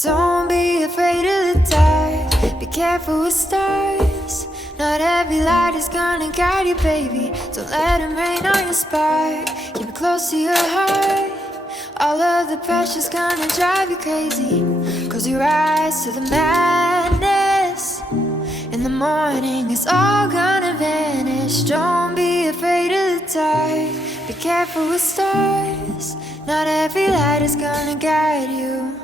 Don't be afraid of the dark. Be careful with stars. Not every light is gonna guide you, baby. Don't let them rain on your spark. Keep it close to your heart. All of the pressure's gonna drive you crazy. Close your eyes to the madness. In the morning, it's all gonna vanish. Don't be afraid of the dark. Be careful with stars. Not every light is gonna guide you.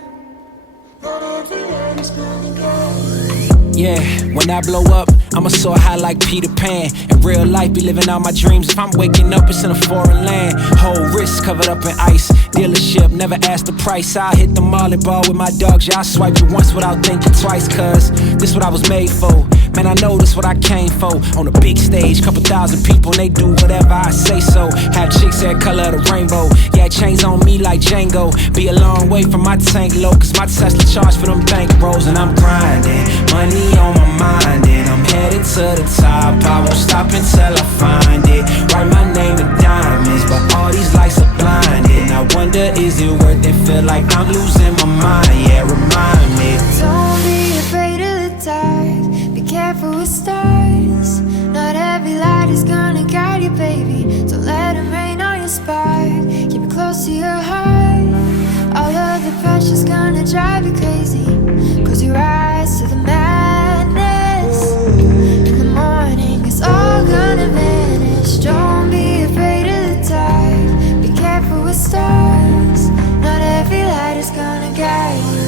Not every light is gonna guide you. Yeah, when I blow up, I'ma soar high like Peter Pan. In real life, be living out my dreams. If I'm waking up, it's in a foreign land. Whole wrist covered up in ice. Dealership, never ask the price. I hit the molly ball with my dogs. Yeah, I swipe you once without thinking twice. Cause this what I was made for. Man, I know this what I came for. On a big stage, couple thousand people, and they do whatever I say so. Have chicks that color of the rainbow. Yeah, chains on me like Django. Be a long way from my tank low. Cause my Tesla charge for them bank rolls. And I'm grinding, money on my mind. And I'm headed to the top. I won't stop until I find it. Write my name in diamonds, but all these lights are blinding. I wonder, is it worth it? Feel like I'm losing my mind. Yeah, remind me. Don't be afraid of the dark. Be careful with stars. Not every light is gonna guide you, baby. Don't let them rain on your spark. Keep it close to your heart. All of the pressure's gonna drive you crazy. Close your eyes to the madness. In the morning, it's all gonna vanish. Don't be afraid of the dark. Be careful with stars. Not every light is gonna guide you.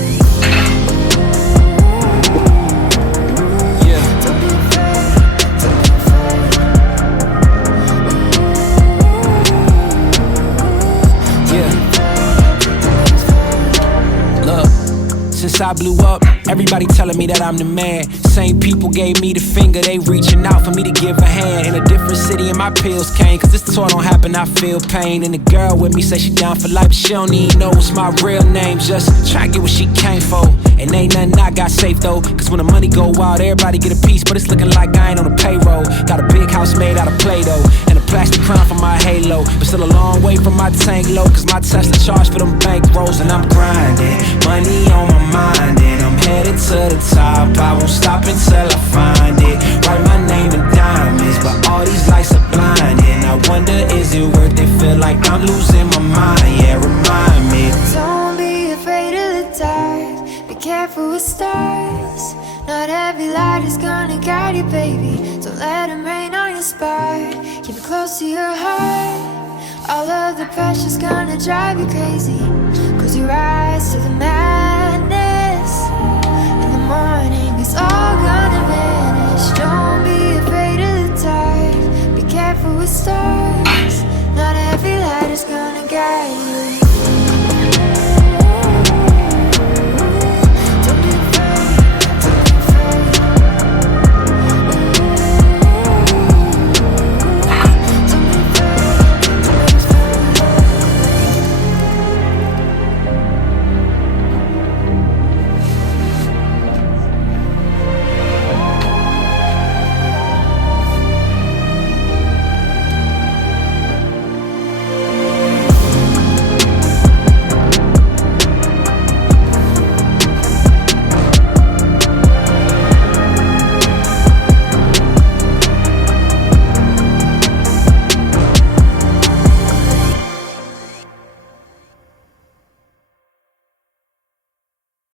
Since I blew up, everybody telling me that I'm the man. Same people gave me the finger, they reaching out for me to give a hand. In a different city and my pills came, cause this tour don't happen, I feel pain. And the girl with me say she down for life, but she don't even know what's my real name. Just try to get what she came for. And ain't nothing I got safe though, cause when the money go wild, everybody get a piece. But it's looking like I ain't on the payroll. Got a big house made out of Play-Doh, and a plastic crown for my halo. But still a long way from my tank low, cause my Tesla charge for them bank rolls. And I'm grinding, money on my mind, and I'm headed to the top. I won't stop until I find it. Write my name in diamonds, but all these lights are blinding. I wonder, is it worth it? Feel like I'm losing my mind. Yeah, remind me. Don't be afraid of the dark. Be careful with stars. Not every light is gonna guide you, baby. Don't let them rain on your spark. Keep it close to your heart. All of the pressure's gonna drive you crazy. Close your eyes to the madness. In the morning, it's all gonna vanish. Don't be afraid of the dark. Be careful with stars. Not every light is gonna guide you.